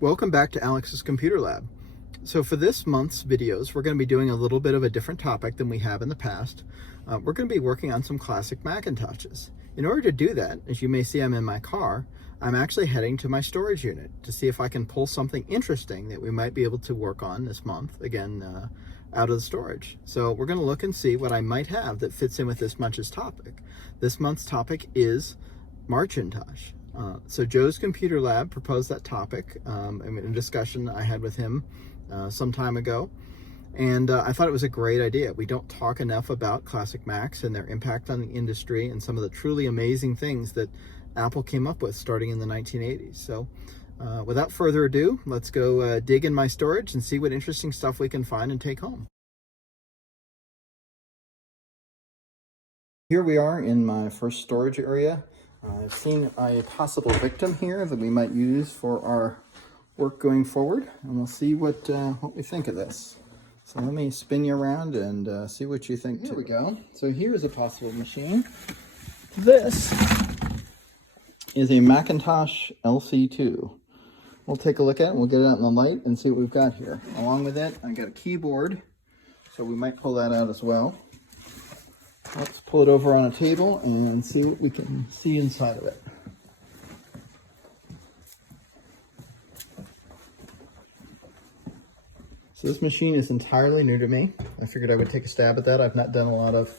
Welcome back to Alex's Computer Lab. So for this month's videos, we're going to be doing a little bit of a different topic than we have in the past. We're going to be working on some classic Macintoshes. In order to do that, as you may see, I'm in my car. I'm actually heading to my storage unit to see if I can pull something interesting that we might be able to work on this month, again, out of the storage. So we're going to look and see what I might have that fits in with this month's topic. This month's topic is Marcintosh. So Joe's Computer Lab proposed that topic in a discussion I had with him some time ago, and I thought it was a great idea. We don't talk enough about classic Macs and their impact on the industry and some of the truly amazing things that Apple came up with starting in the 1980s. So without further ado, let's go dig in my storage and see what interesting stuff we can find and take home. Here we are in my first storage area. I've seen a possible victim here that we might use for our work going forward, and we'll see what we think of this. So let me spin you around and see what you think. Here we go. So here is a possible machine. This is a Macintosh LC II. We'll take a look at it, and we'll get it out in the light and see what we've got here. Along with it, I got a keyboard, so we might pull that out as well. Let's pull it over on a table and see what we can see inside of it. So this machine is entirely new to me. I figured I would take a stab at that. I've not done a lot of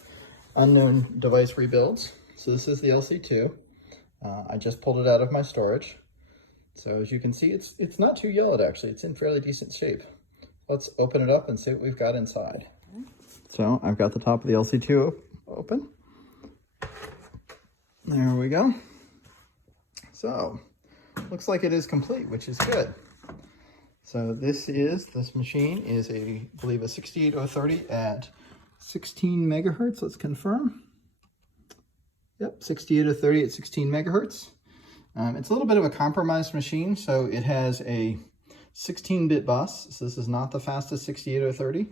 unknown device rebuilds. So this is the LC II. I just pulled it out of my storage. So as you can see, it's not too yellowed actually. It's in fairly decent shape. Let's open it up and see what we've got inside. So I've got the top of the LC II open. There we go. So looks like it is complete, which is good. So this machine is I believe a 68030 at 16 megahertz. Let's confirm. Yep, 68030 at 16 megahertz. It's a little bit of a compromised machine, so it has a 16-bit bus. So this is not the fastest 68030.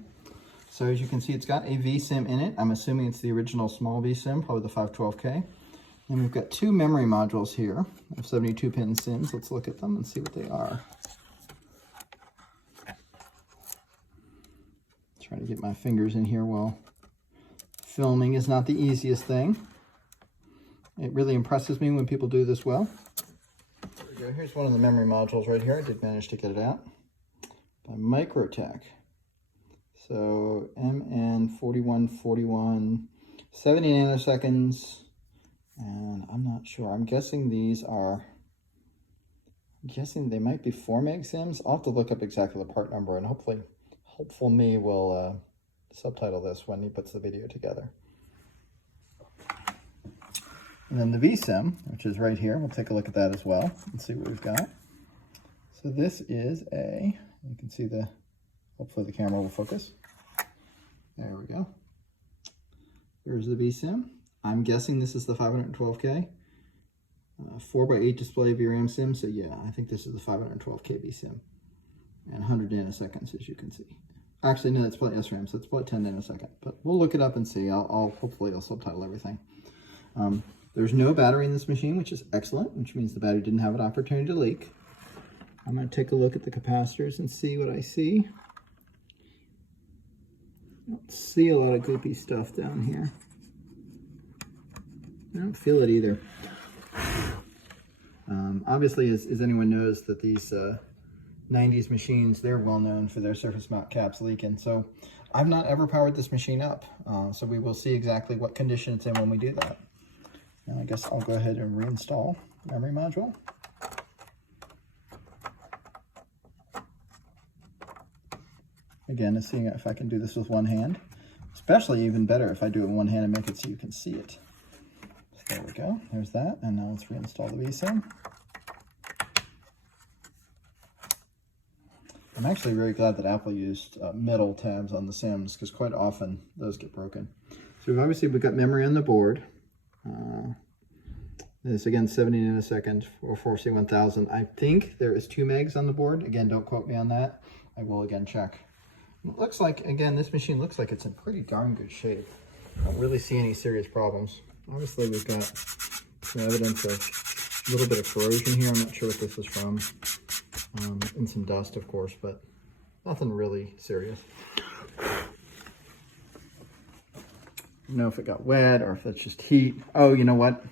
So as you can see, it's got a vSIM in it. I'm assuming it's the original small vSIM, probably the 512K. And we've got two memory modules here of 72-pin SIMs. Let's look at them and see what they are. Trying to get my fingers in here while filming is not the easiest thing. It really impresses me when people do this well. There we go. Here's one of the memory modules right here. I did manage to get it out. By Microtech. So MN4141, 70 nanoseconds, and I'm not sure. I'm guessing these are, they might be 4 meg SIMs. I'll have to look up exactly the part number, and hopeful me will subtitle this when he puts the video together. And then the vSIM, which is right here, we'll take a look at that as well and see what we've got. So this is you can see hopefully the camera will focus. There we go. Here's the vSIM. I'm guessing this is the 512K. 4x8 display VRAM SIM, so yeah, I think this is the 512K vSIM. And 100 nanoseconds, as you can see. Actually, no, that's probably SRAM, so it's about 10 nanosecond. But we'll look it up and see. Hopefully I'll subtitle everything. There's no battery in this machine, which is excellent, which means the battery didn't have an opportunity to leak. I'm going to take a look at the capacitors and see what I see. I don't see a lot of goopy stuff down here. I don't feel it either. Obviously, as anyone knows, that these 90s machines, they're well known for their surface mount caps leaking. So I've not ever powered this machine up. So we will see exactly what condition it's in when we do that. And I guess I'll go ahead and reinstall the memory module. Again, seeing if I can do this with one hand. Especially even better if I do it in one hand and make it so you can see it. So there we go. There's that. And now let's reinstall the vSIM. I'm actually very glad that Apple used metal tabs on the SIMs, because quite often those get broken. So we've got memory on the board. This again, 70 nanoseconds for 4C1000. I think there is 2 megs on the board. Again, don't quote me on that. I will again check. It looks like, again, this machine looks like it's in pretty darn good shape. I don't really see any serious problems. Obviously, we've got some evidence of a little bit of corrosion here. I'm not sure what this is from. and some dust, of course, but nothing really serious. I don't know if it got wet or if that's just heat. Oh, you know what?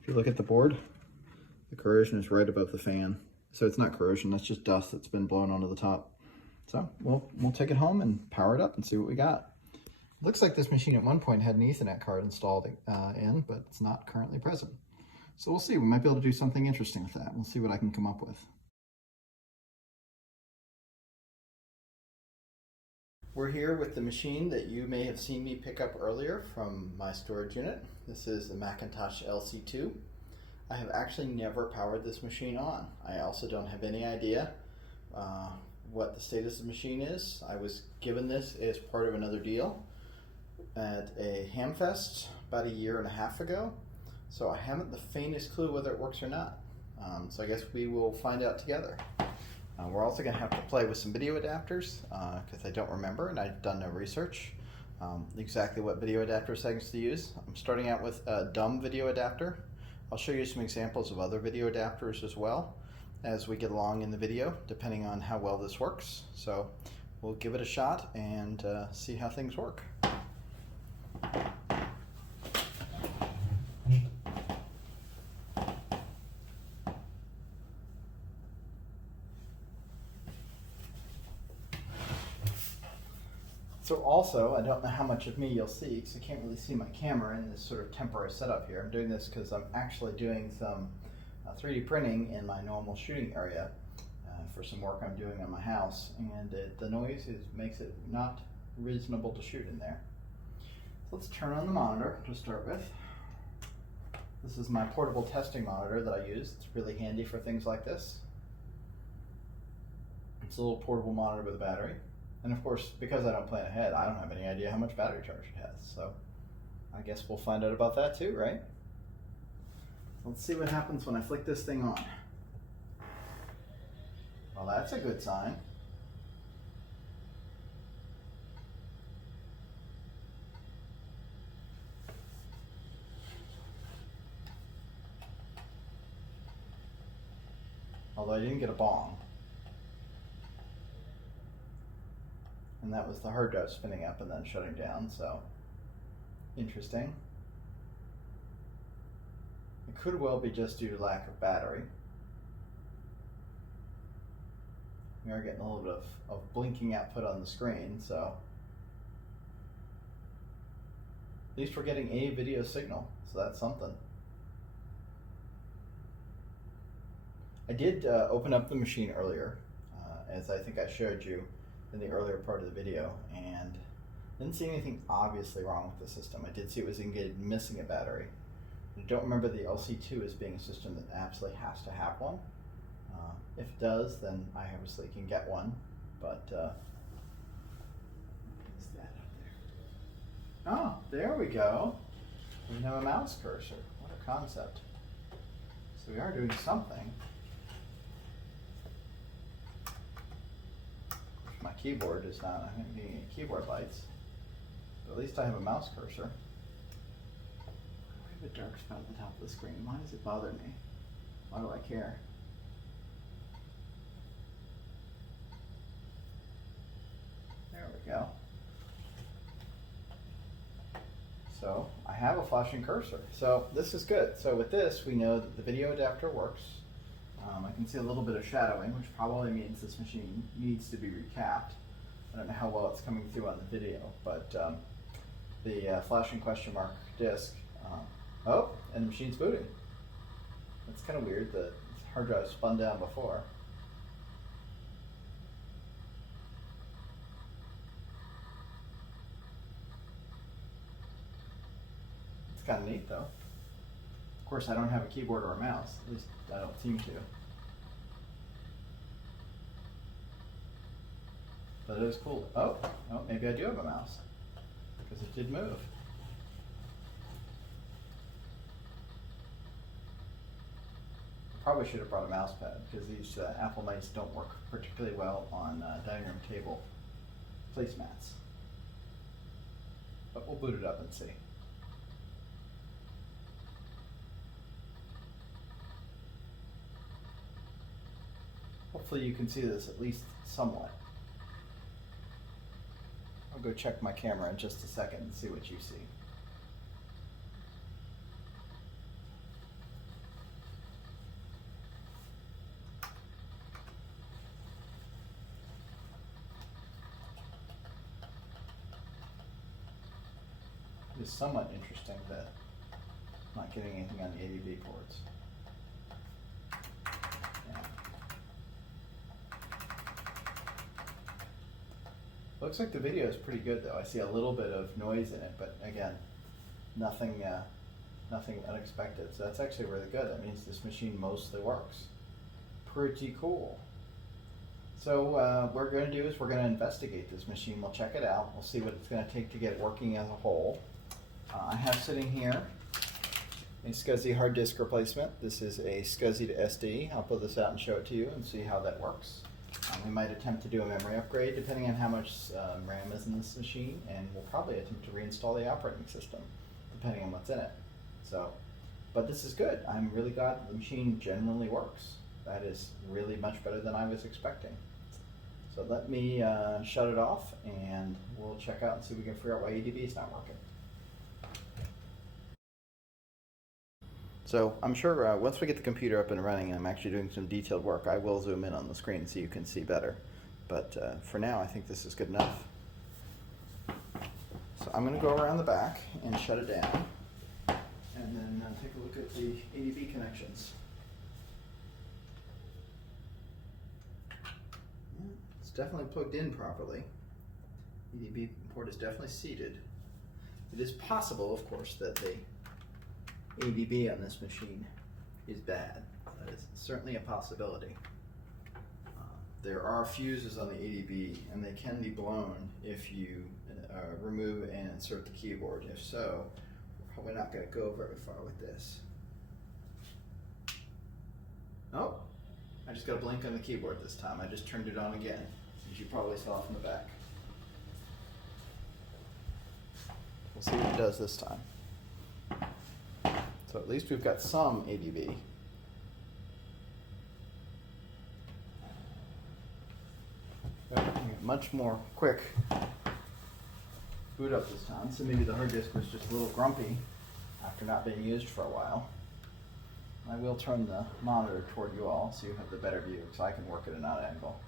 If you look at the board, the corrosion is right above the fan. So it's not corrosion, that's just dust that's been blown onto the top. So we'll take it home and power it up and see what we got. Looks like this machine at one point had an Ethernet card installed in, but it's not currently present. So we'll see, we might be able to do something interesting with that. We'll see what I can come up with. We're here with the machine that you may have seen me pick up earlier from my storage unit. This is the Macintosh LC II. I have actually never powered this machine on. I also don't have any idea what the status of the machine is. I was given this as part of another deal at a Hamfest about 1.5 years ago. So I haven't the faintest clue whether it works or not. So I guess we will find out together. We're also going to have to play with some video adapters because I don't remember and I've done no research exactly what video adapter settings to use. I'm starting out with a dumb video adapter. I'll show you some examples of other video adapters as well as we get along in the video, depending on how well this works. So we'll give it a shot and see how things work. So also, I don't know how much of me you'll see because I can't really see my camera in this sort of temporary setup here. I'm doing this because I'm actually doing some 3D printing in my normal shooting area for some work I'm doing on my house, and the noise makes it not reasonable to shoot in there. So let's turn on the monitor to start with. This is my portable testing monitor that I use. It's really handy for things like this. It's a little portable monitor with a battery. And of course, because I don't plan ahead, I don't have any idea how much battery charge it has. So I guess we'll find out about that too, right? Let's see what happens when I flick this thing on. Well, that's a good sign. Although I didn't get a bong. And that was the hard drive spinning up and then shutting down, so interesting. It could well be just due to lack of battery. We are getting a little bit of blinking output on the screen, so at least we're getting a video signal, so that's something. I did open up the machine earlier, as I think I showed you in the earlier part of the video, and didn't see anything obviously wrong with the system. I did see it was missing a battery. I don't remember the LC2 as being a system that absolutely has to have one. If it does, then I obviously can get one, but what's that up there? Oh, there we go. We have a mouse cursor. What a concept. So we are doing something. My keyboard is not, I'm not getting any keyboard lights, but at least I have a mouse cursor. I have a dark spot at the top of the screen. Why does it bother me? Why do I care? There we go. So I have a flashing cursor. So this is good. So with this, we know that the video adapter works. I can see a little bit of shadowing, which probably means this machine needs to be recapped. I don't know how well it's coming through on the video, but the flashing question mark disk, oh, and the machine's booting. That's kind of weird, the hard drive spun down before. It's kind of neat though. Of course, I don't have a keyboard or a mouse, at least I don't seem to. But it is cool. Oh, maybe I do have a mouse, because it did move. Probably should have brought a mouse pad, because these Apple mice don't work particularly well on dining room table placemats. But we'll boot it up and see. Hopefully you can see this at least somewhat. I'll go check my camera in just a second and see what you see. It is somewhat interesting that I'm not getting anything on the ADB ports. Yeah. Looks like the video is pretty good though. I see a little bit of noise in it, but again, nothing unexpected. So that's actually really good. That means this machine mostly works. Pretty cool. So what we're going to do is we're going to investigate this machine. We'll check it out. We'll see what it's going to take to get it working as a whole. I have sitting here a SCSI hard disk replacement. This is a SCSI to SD. I'll pull this out and show it to you and see how that works. We might attempt to do a memory upgrade depending on how much RAM is in this machine, and we'll probably attempt to reinstall the operating system depending on what's in it. So, but this is good. I'm really glad the machine generally works. That is really much better than I was expecting. So let me shut it off and we'll check out and see if we can figure out why ADB is not working. So I'm sure once we get the computer up and running and I'm actually doing some detailed work, I will zoom in on the screen so you can see better. But for now, I think this is good enough. So I'm going to go around the back and shut it down, and then take a look at the ADB connections. It's definitely plugged in properly. ADB port is definitely seated. It is possible, of course, that the ADB on this machine is bad. That is certainly a possibility. There are fuses on the ADB, and they can be blown if you remove and insert the keyboard. If so, we're probably not going to go very far with this. Oh, I just got a blink on the keyboard this time. I just turned it on again, as you probably saw from the back. We'll see what it does this time. So at least we've got some ADB. Much more quick boot up this time, so maybe the hard disk was just a little grumpy after not being used for a while. I will turn the monitor toward you all so you have the better view, so I can work at an odd angle.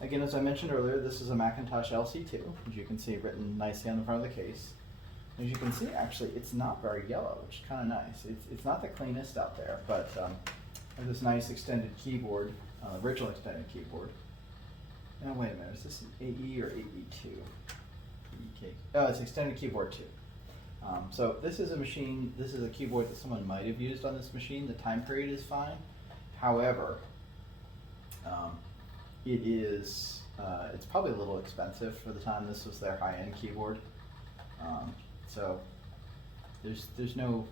Again, as I mentioned earlier, this is a Macintosh LC II, as you can see written nicely on the front of the case. As you can see, actually, it's not very yellow, which is kind of nice. It's not the cleanest out there, but I have this nice extended keyboard, original extended keyboard. Now, wait a minute, is this an AE or AE2? AEK. Oh, it's extended keyboard 2. So this is a machine, this is a keyboard that someone might have used on this machine. The time period is fine. However, it's probably a little expensive for the time this was their high-end keyboard. So there's no,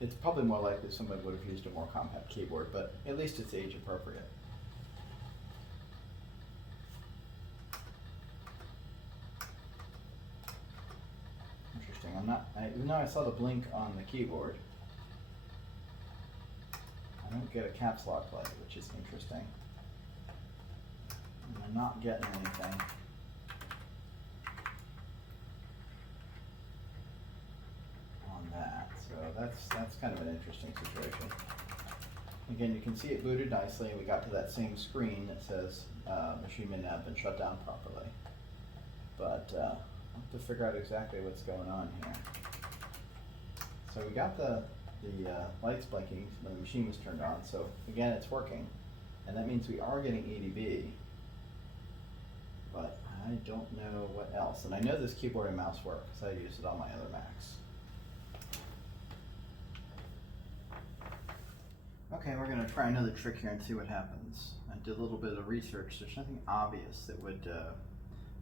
it's probably more likely somebody would have used a more compact keyboard, but at least it's age appropriate. Interesting. Even though I saw the blink on the keyboard, I don't get a caps lock light, which is interesting. And I'm not getting anything. That's kind of an interesting situation. Again, you can see it booted nicely, and we got to that same screen that says machine may not have been shut down properly. But I'll have to figure out exactly what's going on here. So we got the lights blinking when the machine was turned on, so again it's working. And that means we are getting ADB, but I don't know what else. And I know this keyboard and mouse work because I use it on my other Macs. Okay, we're going to try another trick here and see what happens. I did a little bit of research. There's nothing obvious that would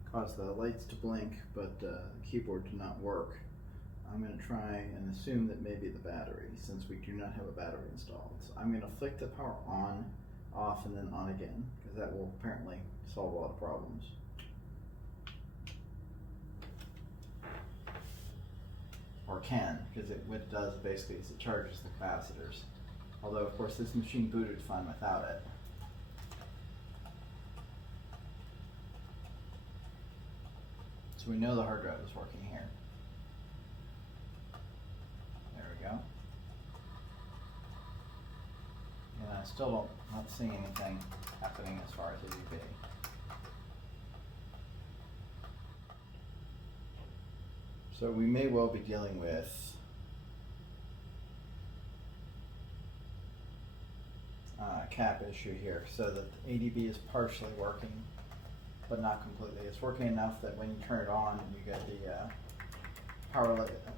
cause the lights to blink, but the keyboard to not work. I'm going to try and assume that maybe the battery, since we do not have a battery installed. So I'm going to flick the power on, off, and then on again, because that will apparently solve a lot of problems. or can, because what it does basically is it charges the capacitors. Although, of course, this machine booted fine without it. So we know the hard drive is working here. There we go. And I still not seeing anything happening as far as ADB. So we may well be dealing with a cap issue here, so that the ADB is partially working, but not completely. It's working enough that when you turn it on, you get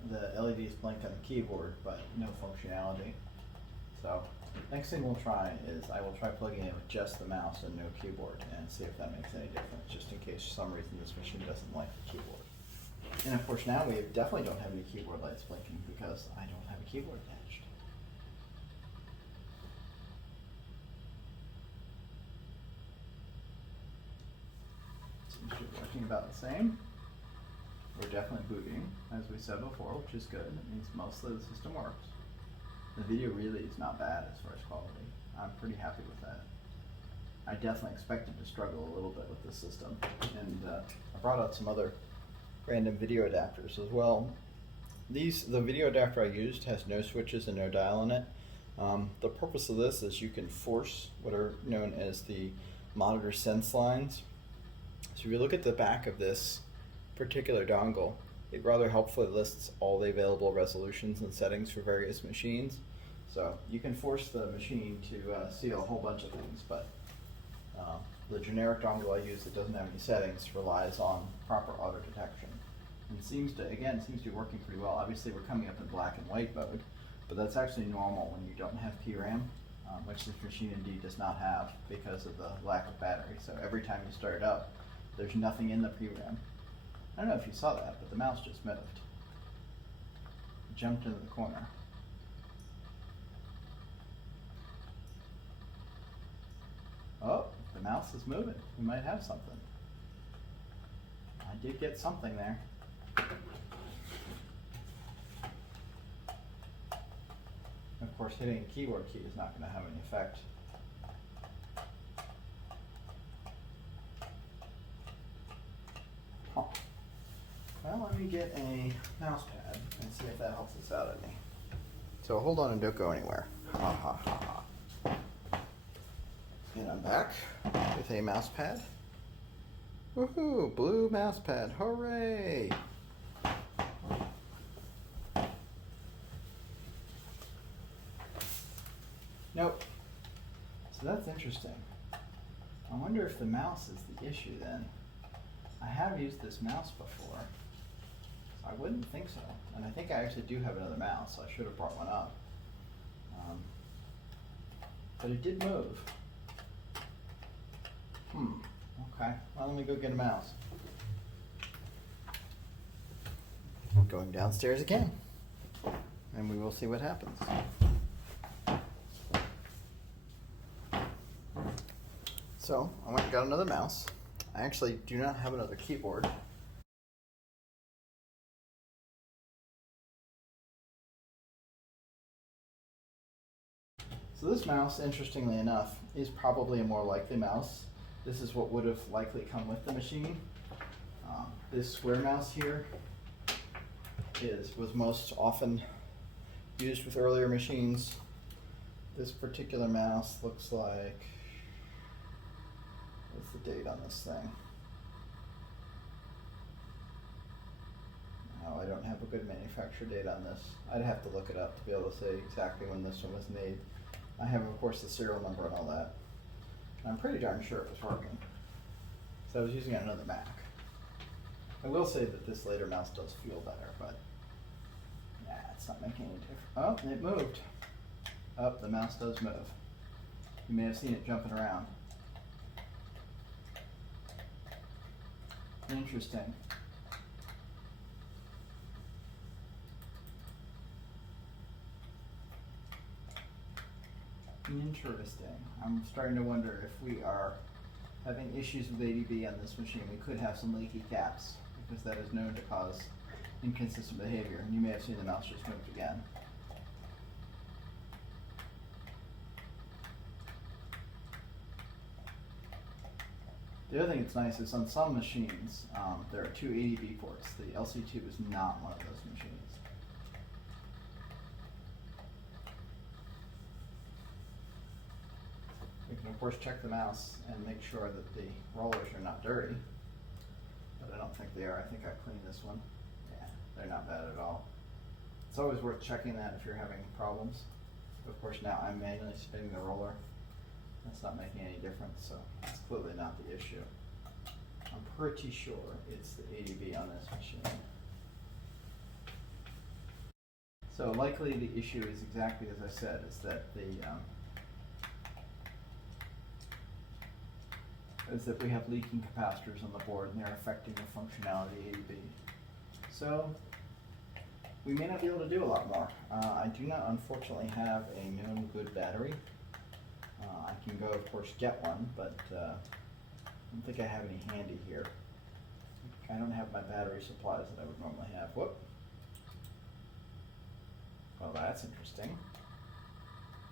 the LEDs blink on the keyboard, but no functionality. So next thing we'll try is I will try plugging in with just the mouse and no keyboard and see if that makes any difference, just in case for some reason this machine doesn't like the keyboard. And of course now we definitely don't have any keyboard lights blinking because I don't have a keyboard attached. Seems to be working about the same. We're definitely booting, as we said before, which is good. It means mostly the system works. The video really is not bad as far as quality. I'm pretty happy with that. I definitely expected to struggle a little bit with the system. And I brought out some other random video adapters as well. The video adapter I used has no switches and no dial in it. The purpose of this is you can force what are known as the monitor sense lines. So if you look at the back of this particular dongle, it rather helpfully lists all the available resolutions and settings for various machines. So you can force the machine to see a whole bunch of things, but the generic dongle I use that doesn't have any settings relies on proper auto detection. And seems to be working pretty well. Obviously we're coming up in black and white mode, but that's actually normal when you don't have PRAM, which this machine indeed does not have because of the lack of battery. So every time you start it up, there's nothing in the PRAM. I don't know if you saw that, but the mouse just moved. It jumped into the corner. Oh, the mouse is moving. We might have something. I did get something there. Of course, hitting a keyboard key is not going to have any effect. Huh. Well, let me get a mouse pad and see if that helps us out any. So hold on and don't go anywhere. Ha ha ha ha. And I'm back with a mouse pad. Woohoo! Blue mouse pad. Hooray! Nope. So that's interesting. I wonder if the mouse is the issue then. I have used this mouse before. I wouldn't think so. And I think I actually do have another mouse, so I should have brought one up. But it did move. Okay. Well, let me go get a mouse. Going downstairs again. And we will see what happens. So, I went and got another mouse. I actually do not have another keyboard. So this mouse, interestingly enough, is probably a more likely mouse. This is what would have likely come with the machine. This square mouse here was most often used with earlier machines. This particular mouse looks like, what's the date on this thing? No, I don't have a good manufacture date on this. I'd have to look it up to be able to say exactly when this one was made. I have, of course, the serial number and all that. I'm pretty darn sure it was working. So I was using it on another Mac. I will say that this later mouse does feel better, but yeah, it's not making any difference. Oh, it moved. Oh, the mouse does move. You may have seen it jumping around. Interesting. Interesting. I'm starting to wonder if we are having issues with ADB on this machine. We could have some leaky caps because that is known to cause inconsistent behavior. And you may have seen the mouse just moved again. The other thing that's nice is on some machines, there are two ADB ports. The LC2 is not one of those machines. You can of course check the mouse and make sure that the rollers are not dirty, but I don't think they are. I think I cleaned this one. Yeah, they're not bad at all. It's always worth checking that if you're having problems. Of course now I'm manually spinning the roller. That's not making any difference, so that's clearly not the issue. I'm pretty sure it's the ADB on this machine. So likely the issue is exactly as I said, is that we have leaking capacitors on the board and they're affecting the functionality of the ADB. So we may not be able to do a lot more. I do not unfortunately have a known good battery. I can go, of course, get one, but I don't think I have any handy here. I don't have my battery supplies that I would normally have. Whoop. Well, that's interesting.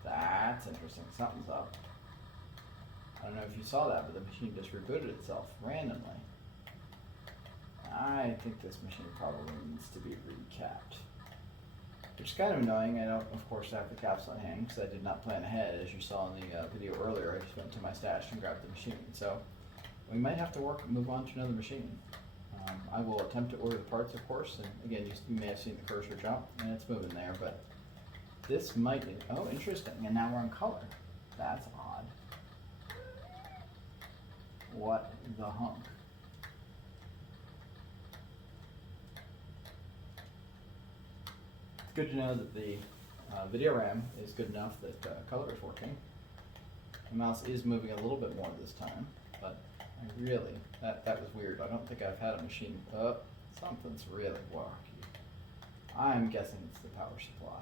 That's interesting. Something's up. I don't know if you saw that, but the machine just rebooted itself randomly. I think this machine probably needs to be recapped. Which is kind of annoying. I don't, of course, have the caps on hand because I did not plan ahead. As you saw in the video earlier, I just went to my stash and grabbed the machine. So we might have to move on to another machine. I will attempt to order the parts, of course, and again, you may have seen the cursor jump, and it's moving there, but this might be, oh, interesting, and now we're in color. That's odd. What the hunk? It's good to know that the video RAM is good enough that color is working. The mouse is moving a little bit more this time, but I really, that was weird. I don't think I've had a machine, something's really wacky. I'm guessing it's the power supply.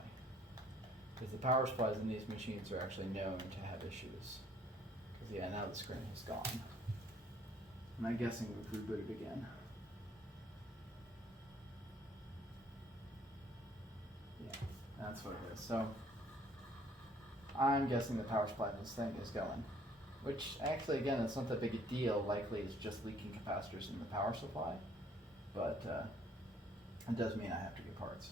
Because the power supplies in these machines are actually known to have issues. Because yeah, now the screen is gone. And I'm guessing we've rebooted again. Yeah, that's what it is. So, I'm guessing the power supply in this thing is going. Which actually, again, it's not that big a deal. Likely it's just leaking capacitors in the power supply. But it does mean I have to get parts.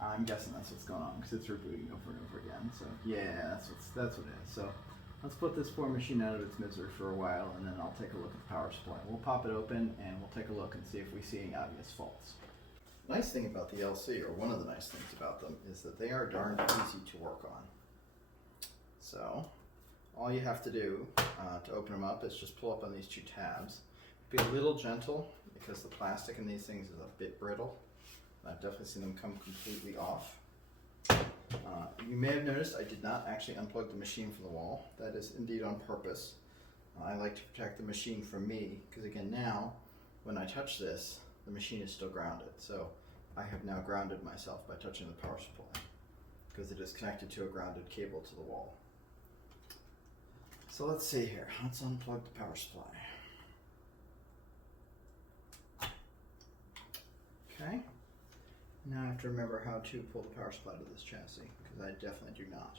I'm guessing that's what's going on because it's rebooting over and over again. So yeah, that's what it is. So let's put this poor machine out of its misery for a while, and then I'll take a look at the power supply. We'll pop it open and we'll take a look and see if we see any obvious faults. The nice thing about the LC, or one of the nice things about them, is that they are darned easy to work on. So all you have to do to open them up is just pull up on these two tabs. Be a little gentle because the plastic in these things is a bit brittle. I've definitely seen them come completely off. You may have noticed I did not actually unplug the machine from the wall. That is indeed on purpose. I like to protect the machine from me because again now when I touch this the machine is still grounded. So I have now grounded myself by touching the power supply because it is connected to a grounded cable to the wall. So let's see here. Let's unplug the power supply. Okay. Now I have to remember how to pull the power supply to this chassis because I definitely do not.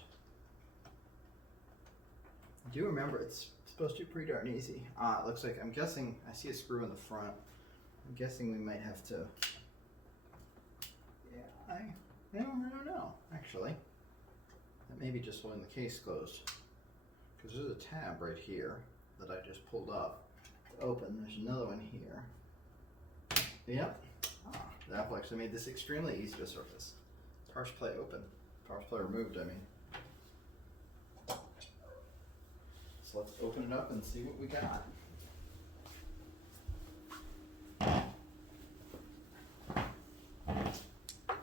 I do remember it's supposed to be pretty darn easy. It looks like, I'm guessing, I see a screw in the front. I'm guessing we might have to, yeah, I don't know, actually. That may be just holding the case closed. Because there's a tab right here that I just pulled up to open. There's another one here. Yep. The Apple actually made this extremely easy to surface. Power supply open. Power supply removed, I mean. So let's open it up and see what we got.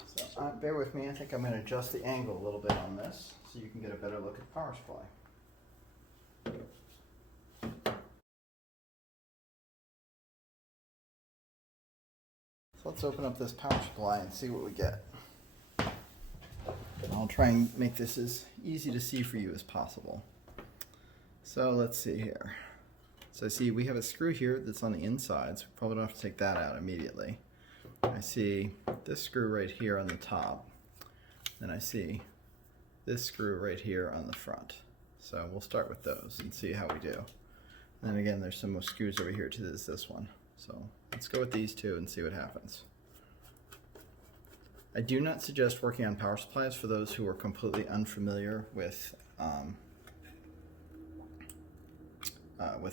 So bear with me, I think I'm going to adjust the angle a little bit on this so you can get a better look at the power supply. So let's open up this power supply and see what we get. I'll try and make this as easy to see for you as possible. So let's see here. So I see we have a screw here that's on the inside, so we probably don't have to take that out immediately. I see this screw right here on the top, and I see this screw right here on the front. So we'll start with those and see how we do. And then again, there's some more screws over here to this one. So let's go with these two and see what happens. I do not suggest working on power supplies for those who are completely unfamiliar with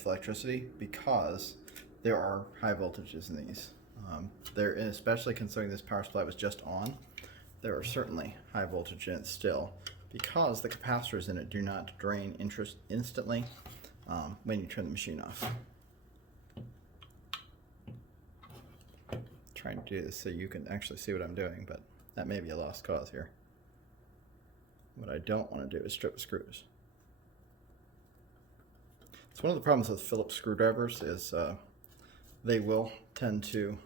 electricity, because there are high voltages in these. Especially considering this power supply was just on, there are certainly high voltage in it still, because the capacitors in it do not drain instantly when you turn the machine off. Trying to do this so you can actually see what I'm doing, but that may be a lost cause here. What I don't want to do is strip the screws. It's one of the problems with Phillips screwdrivers is they will tend to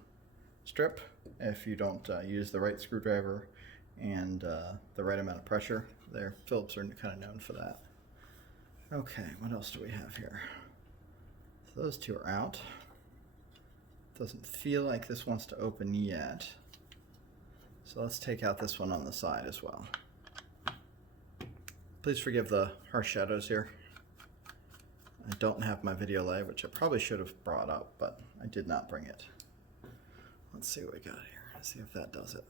strip if you don't use the right screwdriver and the right amount of pressure. Phillips are kind of known for that. Okay, what else do we have here? So those two are out. Doesn't feel like this wants to open yet. So let's take out this one on the side as well. Please forgive the harsh shadows here. I don't have my video live, which I probably should have brought up, but I did not bring it. Let's see what we got here. Let's see if that does it.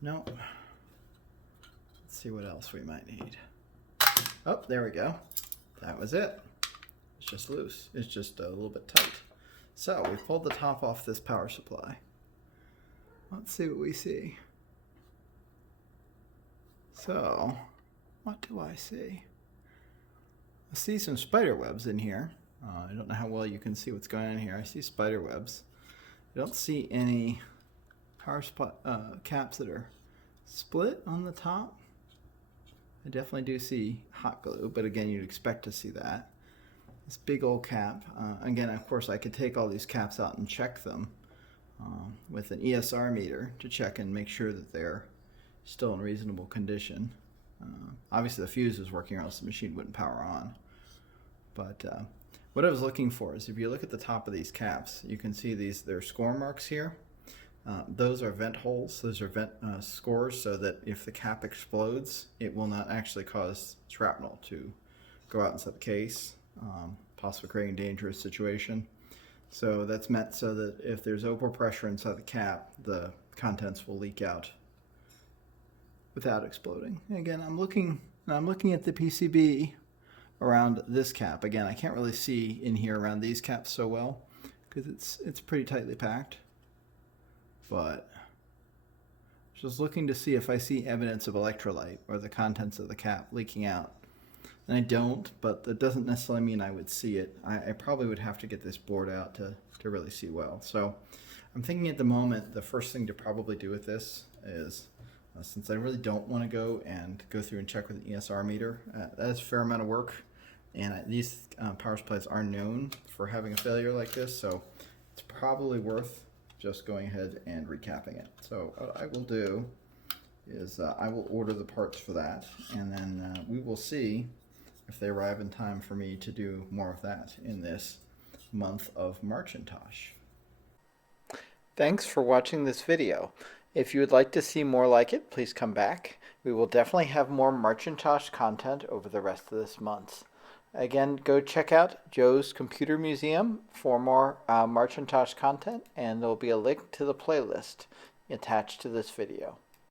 Nope. Let's see what else we might need. Oh, there we go. That was it. It's just loose. It's just a little bit tight. So we pulled the top off this power supply. Let's see what we see. So, what do I see? I see some spider webs in here. I don't know how well you can see what's going on here. I see spider webs. I don't see any power supply caps that are split on the top. I definitely do see hot glue, but again, you'd expect to see that. This big old cap. Again, of course, I could take all these caps out and check them with an ESR meter to check and make sure that they're still in reasonable condition. Obviously, the fuse is working, or else the machine wouldn't power on. But what I was looking for is, if you look at the top of these caps, you can see there are score marks here. Those are vent holes. Those are vent scores, so that if the cap explodes, it will not actually cause shrapnel to go out inside the case, possibly creating a dangerous situation. So that's meant so that if there's overpressure inside the cap, the contents will leak out without exploding. And again, I'm looking at the PCB around this cap. Again, I can't really see in here around these caps so well because it's pretty tightly packed. But just looking to see if I see evidence of electrolyte or the contents of the cap leaking out. And I don't, but that doesn't necessarily mean I would see it. I probably would have to get this board out to really see well. So I'm thinking at the moment, the first thing to probably do with this is, since I really don't want to go through and check with an ESR meter, that is a fair amount of work. And these power supplies are known for having a failure like this, so it's probably worth just going ahead and recapping it. So what I will do is I will order the parts for that, and then we will see if they arrive in time for me to do more of that in this month of Marcintosh. Thanks for watching this video. If you would like to see more like it, please come back. We will definitely have more Marcintosh content over the rest of this month. Again, go check out Joe's Computer Museum for more Marcintosh content, and there will be a link to the playlist attached to this video.